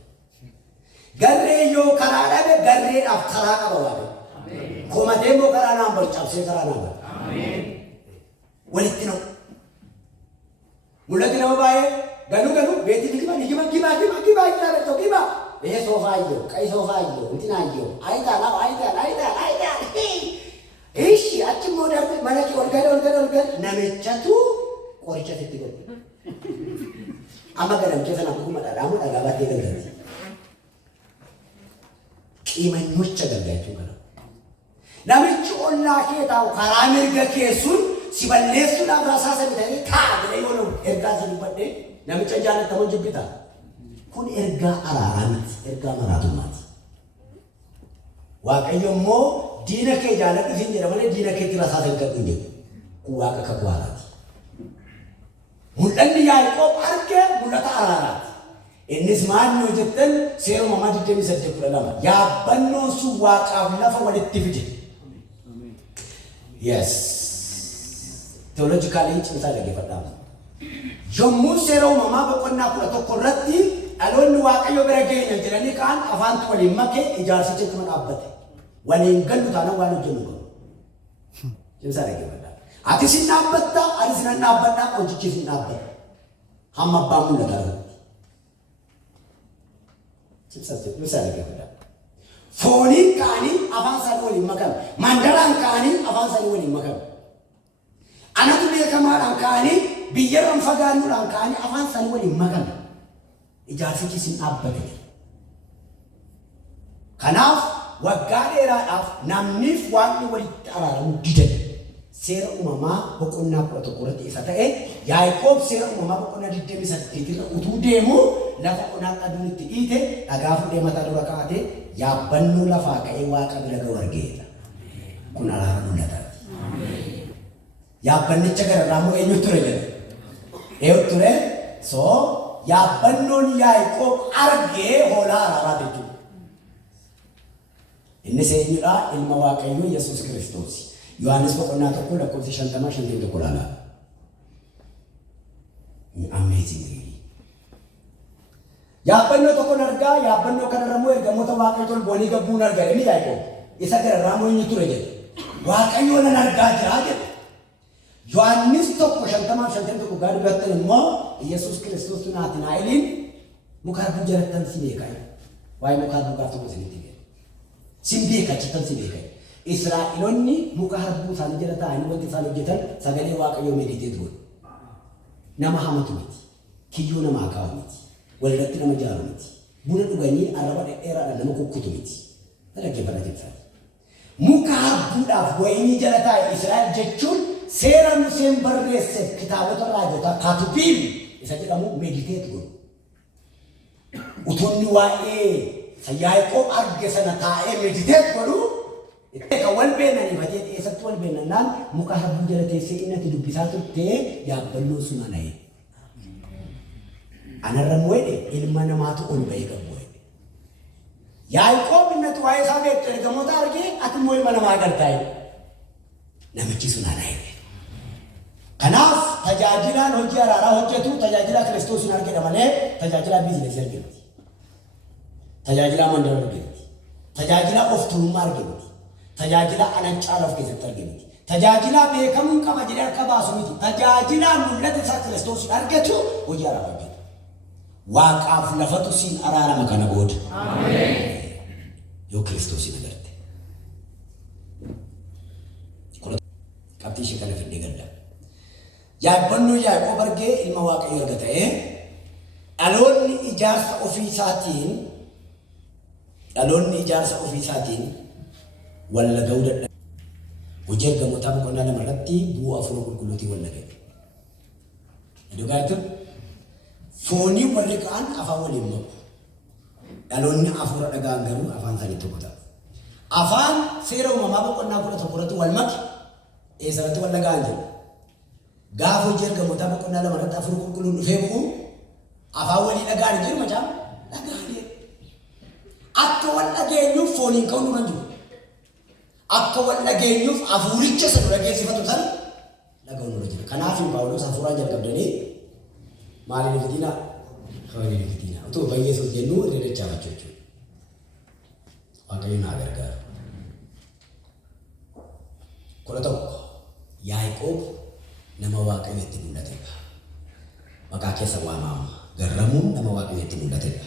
ገሬዮ ከራዳበ ገሬዳፍ ተራቀበ ማለት ኮመቴሞ ከራና በርጫብሴ ከራና አሜን ወልት ነው ሙለት ነው ባዬ ገኑ ቤት ልጅማ ጊባ ይላረው ጊባ ይሄ ሶፋዮ ቀይ ሶፋዮ እንትናዮ አይታላ እሺ አጭም ወዳር መለቂ ወልገደ ነመቸቱ ቆርጨት ይገብ አማገለም ከዘና ኩመዳዳሙ ዳጋባቴ ገለጽ ቂመኞች ተገለጹ ገለ ነመጭ ኦላ ኬታው ካራሚር ገኬሱን ሲበለሱ ዳብራሳሰ ቢታይ ካለ ይሆነ ኤርጋ ዝልበደ ነመጭ ጃለ ተሞጅብታ ኩን ኤርጋ አራራንት ኤርጋ መራቱማት ዋቀየሞ ዲነከ ጃለ ዲን ጀረመለ ዲነከ ትራሳሰ ገጥንጀ ኩዋቀ ከኳላት ሙለኒ ያዕቆብ አርገ ሙለታ አራራት እነስ ማን ነው ጀተን ሴሮ ማማድ እንደሚሰደኩ ለማ ያበኖ ሱዋቃ ለፈ ወለት ፍጅ yes theologically ጭንታ ለገፈዳ ጆሙ ሴሮ ማማ በቆና ኩለቶ ኮረቲ አሎን ዋቀዮ በረገኝ እንጀለኒ ካን አፋንት ወሊ መከ ኢጃርሲት ተመጣበተ ወሊን ገሉታ ነው ዋሉ ጀሙ ጭንታ ለገፈዳ አትሲናበታ አልስናናበታ ቆንጭችናበታ ሐመባሙ ለታሩ ጭንታ ለገፈዳ ፎኒ ካኒ አፋንሳን ወሊ መከም ማንደራን ካኒ አፋንሳን ወሊ መከም አናቱ ለከማራን ካኒ ቢየረም ፈጋኑራን ካኒ አፋንሳን ወሊ መከም ኢጃርሲት ሲናበተ ከናፍ ወጋዴራዳፍ ናምኒፍ ዋኒ ወሊ ተራራሙ ዲደን ሴራ ኡማማ በቆና ፕሮቶኮል ተፈታኤ ያዕቆብ ሴራ ኡማማ በቆና ዲደም ሰጥቲት ለኡቱ ደሙ ለፈቆና ቀዱት ኢቴ አጋፉ ደመታ ዶራካቴ ያበኑ ለፋ ከኤዋ ቀብለገ ወርጌታ ኩና አራሩ ለታ አሜን ያበነቸ ገራሙ ኤኙትረጀ ኤውትረ ሶ ያበኑን ያዕቆብ አርጌ ሆላ አራራደጁ እነሰኝራ ኢልማዋቀዩ ኢየሱስ ክርስቶስ ዮሐንስ በቆና ተቆ ለኮት ሸንተማ ሸንቴ ተቆላላ አሜዚንግ Yaabannoo tokkoon argaa yaabannoo kanarrammoo ergamoota waaqayyo tol boonii gabbuun argaa inni yaa'u isa gararraa inni ture jedhe waaqayyo nan argaa jira jedhe Yohaannis tokko 51 gaari battan immoo Yesuus Kiristoos Naatnaa'eliin muka harbuu jalattan si beekaa waa'ee muka harbuu gaaf tokko isinitti beekaa sin beekaa chittan si beekaa Israa'eloonni muka harbuu isaanii jala taa'anii wanti isaan hojjetan sagalee waaqayyoo meditee ture nama hamatu miti kiyyoo nama akaa'u miti walirratti nama jaaru miti buna dhuganii arraba dheeraadhaan nama kukkutu miti dhaggeeffata jechuudha muka harbuudhaaf wayinii jala taa'e Israa'el jechuun seera Museen barreesse kitaabota raajotaa kaatubiin isa jedhamu mediteet godhu utuunni waa'ee Yaaqoob arge sana taa'ee mediteet godhu kan wal beenanii fatee eessatti wal beenannaan muka harbuu jala teessee inni ati dubbisaa turtee yaabbannoo sun ana'e anarrammoo jedhe ilma namaatu ol ba'ee qabu Yaaqoob innatu waa'ee isaa beektu ergamoota argee ati immoo ilma namaa galtaa'e namichi sun ana'e kanaaf tajaajilaan hojii araaraa hojjetu tajaajila Kiristoos hin argina malee tajaajila biizinesii argina tajaajila mandara argina tajaajila of tuulummaa argina tajaajila anancaa of keessatti argina tajaajila beekamuu qaba jedhee harka baasu miti tajaajila mul'ata isaa Kiristoos argatu hojii araaraa hojjetu waaqaaf lafatu siin araarama kana booda ameen yoo Kiristoos hin agarte qabxii ishee kana fidee galla Yaabbannoo Yaaqoob argee ilma waaqayyoo erga ta'e dhaloonni ijaarsa ofii isaatiin wallaga'uu dadhabe hojii ergamootaa boqonnaa lama irratti bu'aa hafuura qulqulluutiin wallaga'e dhugaatu foonii warri ka'an afaan waliin maku dhaloonni hafuura dhagaan garuu afaan isaanii tokko ta'a afaan seera uumamaa boqonnaa 11 irratti wal maki eessatti wallaga'an jedhu gaafa hojii ergamootaa boqonnaa lama irratti hafuura qulqulluun dhufee bu'u afaan walii dhagaan jiru macaa dhagaanii akka wal dhageenyuuf fooniin ka'uu nurra jiru akka wal dhageenyuuf hafuuricha isa dura geessifatu sana dhaga'uu nurra jira kanaaf Phaawulos hafuuraan jalqabdanii maaliin fitina fooniin fitina utuu Yesuus jennu irra dachaafachuu jechuudha waaqayyo naa gargaaru kudha tokko Yaaqoob nama waaqayyotti mul'atedha maqaa keessa waamama garramuun nama waaqayyotti mul'atedha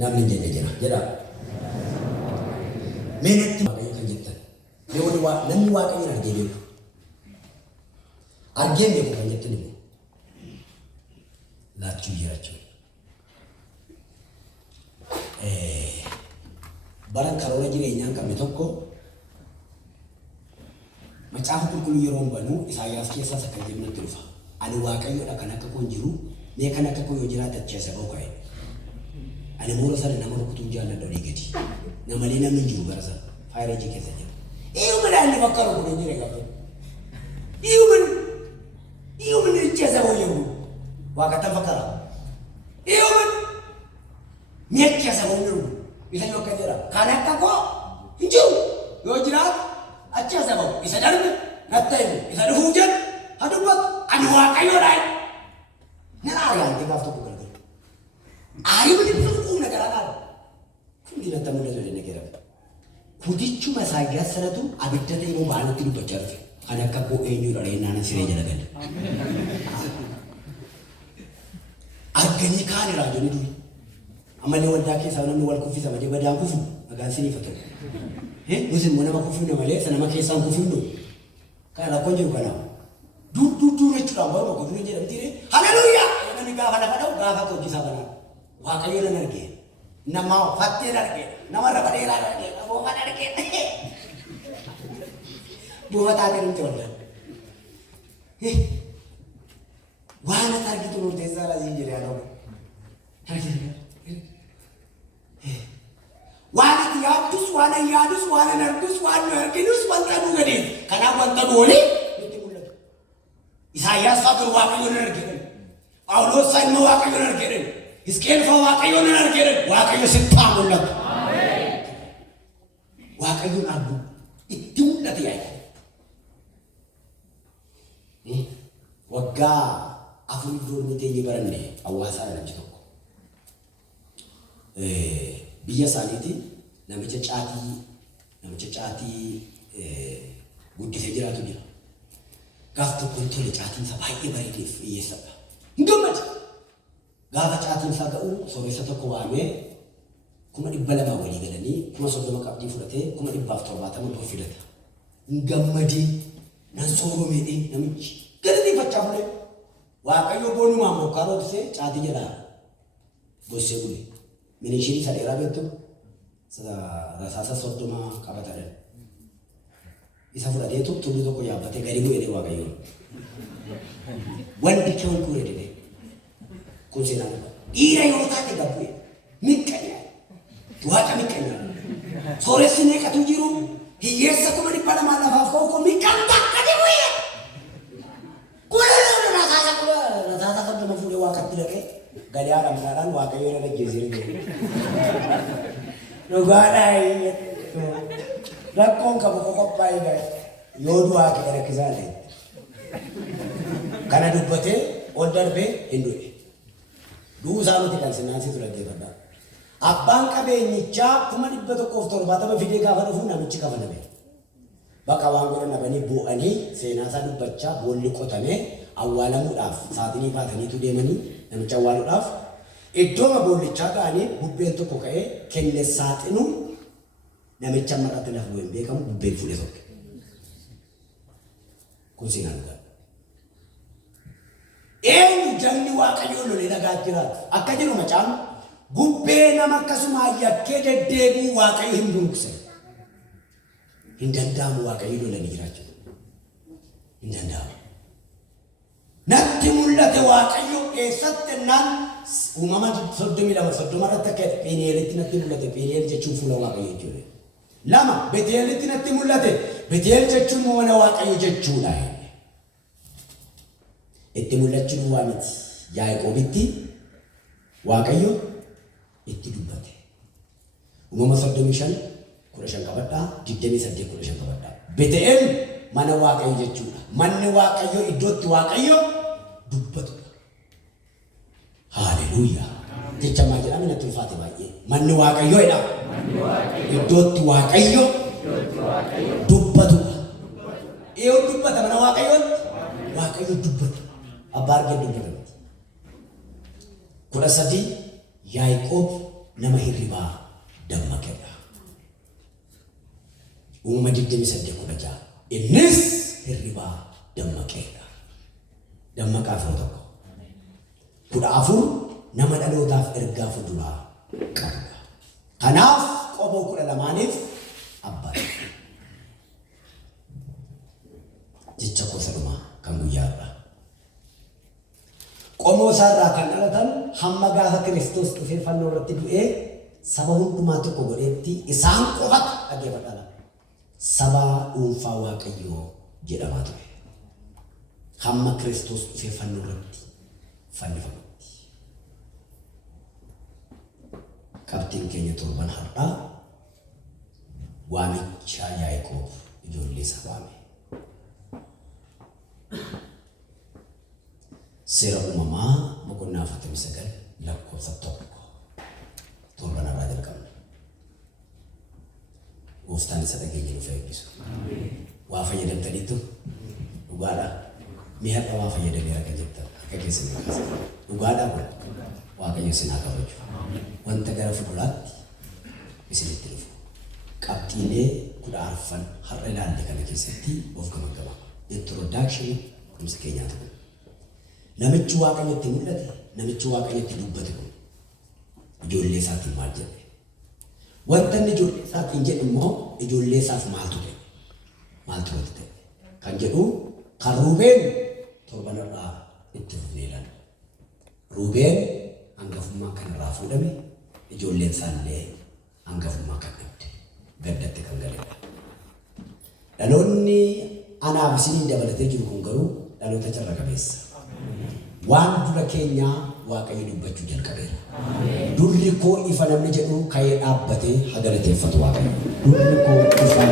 namni jira jedha meenatti waaqayyo kan jettan namni waaqayyoon argee beeku argee beeku kan jettan immoo laachuu jiraachuu baran karoora jireenyaa qabne tokko macaafa qulqulluu yeroo banuu Isaayyaas keessaa akka jennutti dhufa ani waaqayyoodha kan akka koon jiru mee kan akka koo yoo jiraata keessa ba'u ka'e ani moora sana nama rukutuun jaalladha olii gadi namalee namni jiru bara sana faayirajii keessa jira iyuma daalli bakka rukutuun jira gaafa iyuma keessa ba'u jiru waaqatan fakkara iyuma mee keessa ba'u jiru bisa yoo akka jira kan akka koo hin jiru yoo jiraata achi asabau isa darbe nattaibu isa dhufu jen hadubat ani waaqayyoodha na ayaan deegaaf tokko gargar ayi budi bisu nagaraadha kundi na tamu dole ne geera kudichu masaagiya sanatu abidda ta'e immoo baanutti dubbachaa dhufe kan akka koo eenyudha reennaan siree jala galle arganii kaan raajonni duri ammallee waldaa keessaa namni wal kuffisa malee badaan kufu nagaan siniifatu musim mana makufuna malee sana makeessan kufundo kana la konjiru kana du jechuudha baru ko dure jedhamti haleluya namni gaafa lafa dha'u gaafa hojjisaa kana waaqayyo nan arge nama fattee arge nama rafa dheeraa arge boofa arge boofa taatee nuti wallan waan argitu murteessaa laasiin jedhee haa waan yaadus waan yaadus waan nargus waan narginus wanta dhugade kana wanta boole itti mul'atu Isaayyaas fa'aa waaqayyoon argedhan Phaawulos immoo waaqayyoon argedhan Hisqeel fa'aa waaqayyoon argedhan waaqayyo sittaa mul'atu ameen waaqayyoon argu itti mul'atu waggaa Afur durmi teenye baranne hawaasaa namni tokko. Biyya isaaniitti namicha caatii guddisee jiraatu jira. Gaaf tokko hin tole caatiin isaa baay'ee bareedeef hiyyeessadha. Hin gammadu. Gaafa caatiin isaa ga'u sooressa tokko waamee 200,000 walii galanii 30 qabdii fudhatee 170 filata. Hin gammadii nan sooromee namichi galateeffachaa bulee. Waaqayyo boonumaan bokkaa roobsee caatii jedhaa gossee bule. Minishirii sadheeraa beektu rasaasa 30 qabatadhan. Isa fudhateetu tulluu tokko yaabbatee gadi bu'ee waaqayyoon. Wanti kee ol guure dide. Kun seenaan dhiira yoo taate gabbu'e miqqanya. Waaqa miqqanya. Sooressi neeqatu jiru hiyyeessa 200 lafaaf ka'u miqqan takka di bu'e. Rasaasa 30 fuudhee waaqatti dhaqee gadi haadhamnaadhaan waaqayyoon irra geessee jiru. Dhugaadhaa rakkoon qabu qophaa'ee gahe yoo du'aa kee rakkisaa ta'e. Kana dubbatee ol darbee hin du'e. Du'uu isaa nuti kan sinnaansi ture deebadhaa. Abbaan qabeenyichaa 170 fidee gaafa dhufu namichi kafaname. Bakka waan godhan nabanii bu'anii seenaa isaa dubbachaa boolli qotamee awwaalamuudhaaf saaxinii baataniitu deemanii namicha awwaaluudhaaf iddooma boollichaa ga'anii bubbeen tokko ka'ee kenne saaxinu namicha maqatti lafa bu'een beekamu bubbeen fuudhee tokko. Kun seenaa dhugaa. Eenyu jagni waaqayyoon lolee nagaa jiraatu akka jedhu macaan bubbee nama akkasuma yakkee deddeebi'u waaqayyo hin dunuqse. Hin danda'amu waaqayyo lolanii jiraachuu. Hin danda'amu. Natti mul'ate waaqayyo keessatti naan uumama 32 irratti akka Peni'eelitti natti mul'ate. Peni'eel jechuun fuula waaqayyo jechuudha. 2 Beet'eelitti natti mul'ate. Beet'eel jechuun mana waaqayyo jechuudha. Itti mul'achuun waa miti. Yaaqoobitti waaqayyo itti dubbate. Uumama 35 15 qabadhaa 28 15 qabadhaa. Beet'eel mana waaqayyo jechuudha. Manni waaqayyo iddootti waaqayyo dubbatudha. Haaleluyyaa. Jecha maa jedhame natti ulfaate baay'ee. Manni waaqayyo jedha. Iddootti waaqayyo dubbatudha. Yoo dubbata mana waaqayyootti waaqayyo dubbata. Abbaa argee dubbata. 13 Yaaqoob nama hirribaa dammaqedha. Uumama 28 innis hirribaa dammaqedha. Dammaqaaf yoo tokko. 14 nama dhalootaaf ergaa fuduraa qabudha. Kanaaf qoboo 12niif abbaa. Jecha gosa dhumaa kan guyyaadha. Qomoo isaarraa kan dhalatan hamma gaafa Kiristoos dhufee fannoo irratti du'ee saba hundumaa tokko godheetti isaan qofatu dhaggeeffadhaa. Saba dhuunfaa waaqayyoo jedhamaa ture. Hamma Kiristoos dhufee fannoo irratti fannifamutti. Qabxiin keenya torban har'aa waamicha Yaaqoob ijoollee isaa waame. Seera uumamaa boqonnaa 49 lakkoofsa 1 torban har'aa jalqabna. Gooftaan isa dhageenya nuuf eebbisu. Waa fayyadamtaniittu dhugaadha. Mi'a waa fayyadameera kan jettan akka keessan kaasa. Dhugaadha kun waaqayyo isin haa kabaju. Wanta gara fuulduraatti isinitti dhufu. Qabxiilee 14 har'a ilaalle kana keessatti of gamaggama. Introduction kumsa keenyaa ta'u. Namichi waaqayyotti mul'ate, namichi waaqayyotti dubbate kun ijoollee isaatiin maal jedhe? Wanta inni ijoollee isaatiin jedhu immoo ijoollee isaaf maaltu ta'e? Maaltu ta'e? Kan jedhu kan Ruubeen torban irraa itti fufnee ilaalla. Ruubeen hangafummaa kan irraa fuudhame, ijoolleen isaallee hangafummaa kan qabde, gaddatti kan galedha. Dhaloonni anaaf isiniin dabalatee jiru kun garuu dhaloota carra qabeessa. Waan dura keenyaa waaqayyo dubbachuu jalqabeera. Durri koo ifa namni jedhu ka'ee dhaabbatee hagalateeffatu waaqayyo. Durri koo ifa.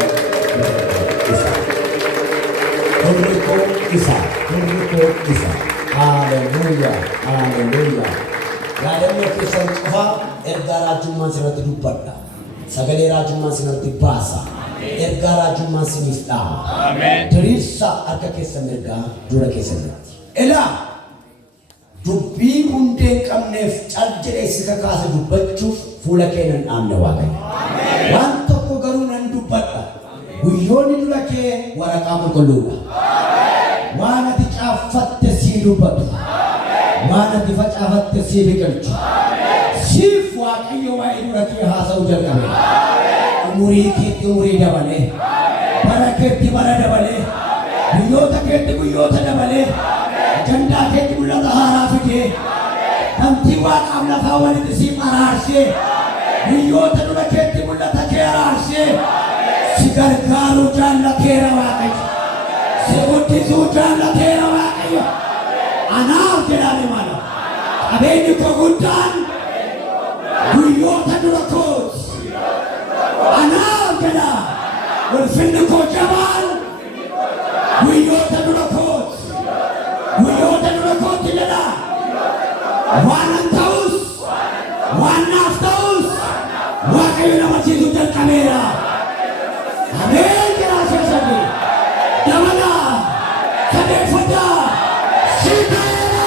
Durri koo ifa. Durri koo ifa. Haleluya, haleluya. Yaadannoo keessan qofa ergaa raajummaan sirratti dubbadha. Sagalee raajummaan sirratti baasa. Ergaa raajummaan siniif dhaama. Diriirsa harka keessan ergaa dura keessan irratti. Ilaa dubbii hundee hin qabneef cal jedhee si kakaase dubbachuuf fuula kee nan dhaabne Waaqayyo. Waan tokko garuu nan dubbadha. Guyyoonni dura kee waraqaa qulqulluudha. Waan ati caaffatte sii dubbatu. Waan ati facaafatte sii biqilchu. Siif Waaqayyo waa'ee dura kee haasa'uu jalqabe. Umurii keetti umurii dabalee. Bara keetti bara dabalee. Guyyoota keetti guyyoota dabalee. Ajandaa keetti mul'ata haaraa fidee. Wanti Waaqaaf lafaa walitti siif araarsee. Guyyoota dura keetti mul'ata kee araarsee. Si gargaaruu jaallateera Waaqayyo. Si guddisuu jaallateera Waaqayyo. Anaaf jedhame mala. Qabeenyi koo guddaan guyyoota dura kooti. Anaaf jedha. Ulfinni koo jabaan guyyoota dura kooti. Guyyoota dura kooti jedha. Waanan ta'us, waan naaf ta'us Waaqayyo nama siisuu jalqabeera. Ameen jiraachuu isaanii. Dabala. Sadeeffata. Siiteera.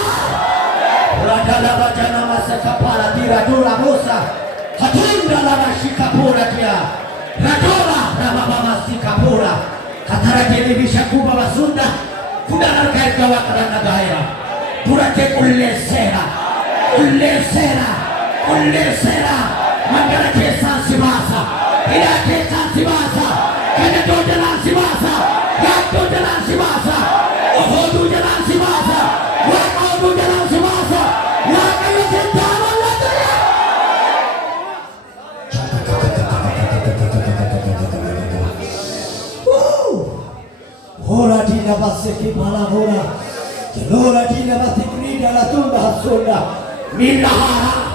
Radalaba janama sekapara tira dura musa. Hatunda lama shikapura tia. Radora ramabama sikapura. Katara kene bishakuba basunda. Kudana kaita wakarana gaira. Durake kullesera. Kullesera. Kullesera. Mangala kesan sibasa. Ila kesan sibasa. Kene do jalan sibasa. Yakto jalan sibasa. Ohodu jalan sibasa. Wakodu jalan sibasa. Wakayo sentama lataya. Ora dina baseki palabora. Ora dina baseki dala tumba hasunda. Milahara.